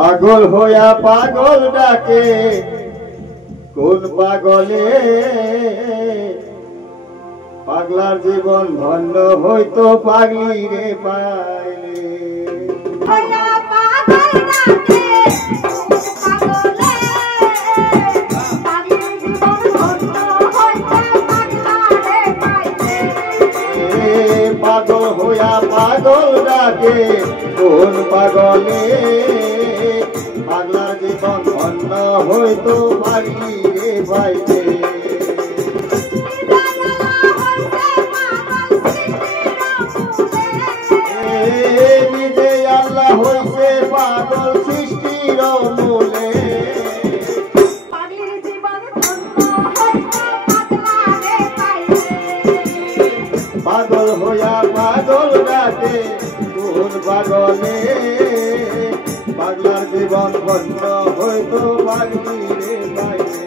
পাগল হইয়া পাগল ডাকে কোন পাগলে পাগলার জীবন ধন্য হইতো পাগলি রে পাইলে পাগল হইয়া পাগল ডাকে কোন পাগলে পাগলার জীবন ধন্য হইতো পাগলি রে পাইলে নিজে আল্লাহ হইছে পাগল সৃষ্টির মূলে পাগল হইয়া পাগল ডাকে কোন পাগলে পাগলার জীবন ধন্য হইতো পাগলি রে পাইলে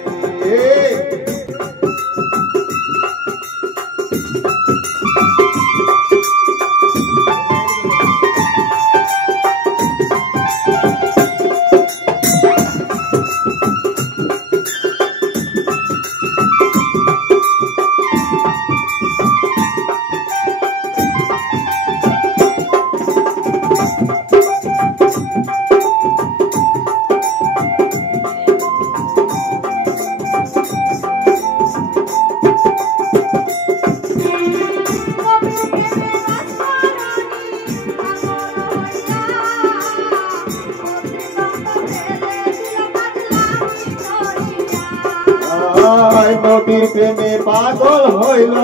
নবীর প্রেমে পাগল হইল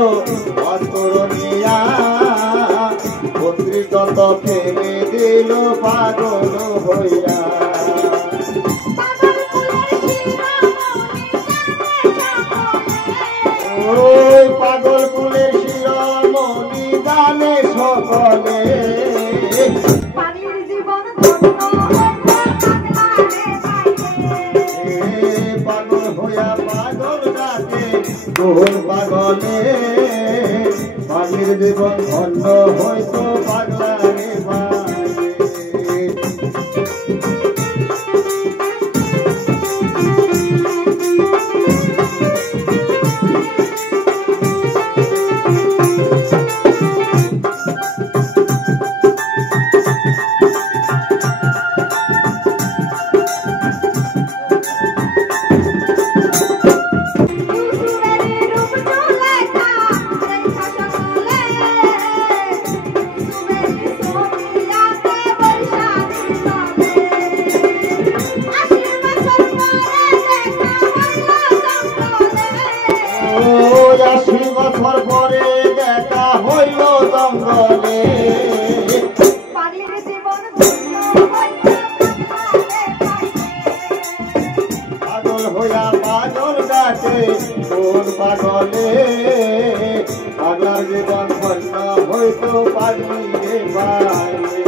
অন্তরনিয়া পত্রিকত ফেলে দিল পাগল হইয়া ওই পাগল কুলের শিরোমণি জানে সকলে পাগল হইয়া পাগল ডাকে কোন পাগলে পাগলের জীবন ধন্য হইতো পাগলা রে পাইলে বছর পরে দেখা হইল জঙ্গলে পাগল হইয়া পাগল ডাকে কোন পাগলে পাগলার জীবন ধন্য হইতো পাগলি রে পাইলে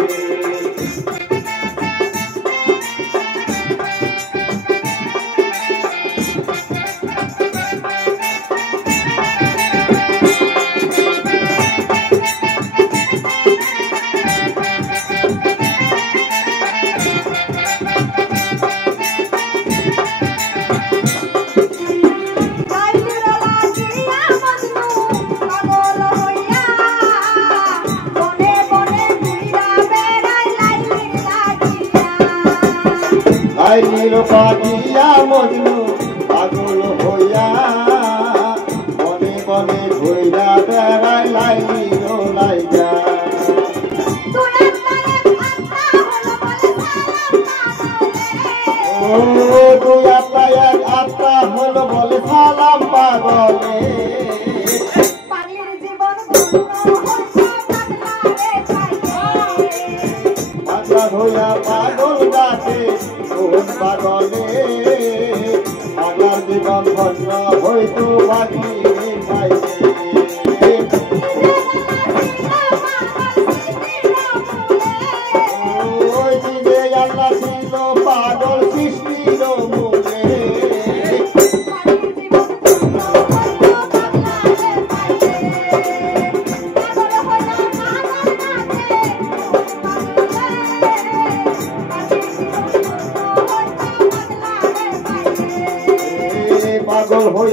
নীল পাখিয়া মজনু পাগল হইয়া মনে মনে ঘুইরা বেড়ায় লাইলির লাইগা ও দুই আত্মা এক আত্মা হলো বলে সালাম পাগলে পাগলা হইয়া পাগল ডাকে কোন পাগলে পাগলার জীবন ধন্য হইতো পাগলি রে পাইলে ওই দিনে আল্লাহ ছিল পাগল সৃষ্টির মূলে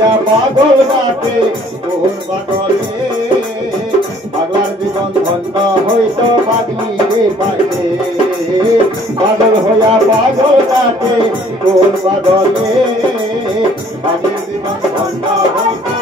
হইয়া পাগল কাটে কোন পাগলে পাগলার জীবন ধন্য হইতো পাগলি রে পাইলে পাগল হইয়া পাগল কাটে কোন পাগলে পাগলের জীবন ধন্য হইতো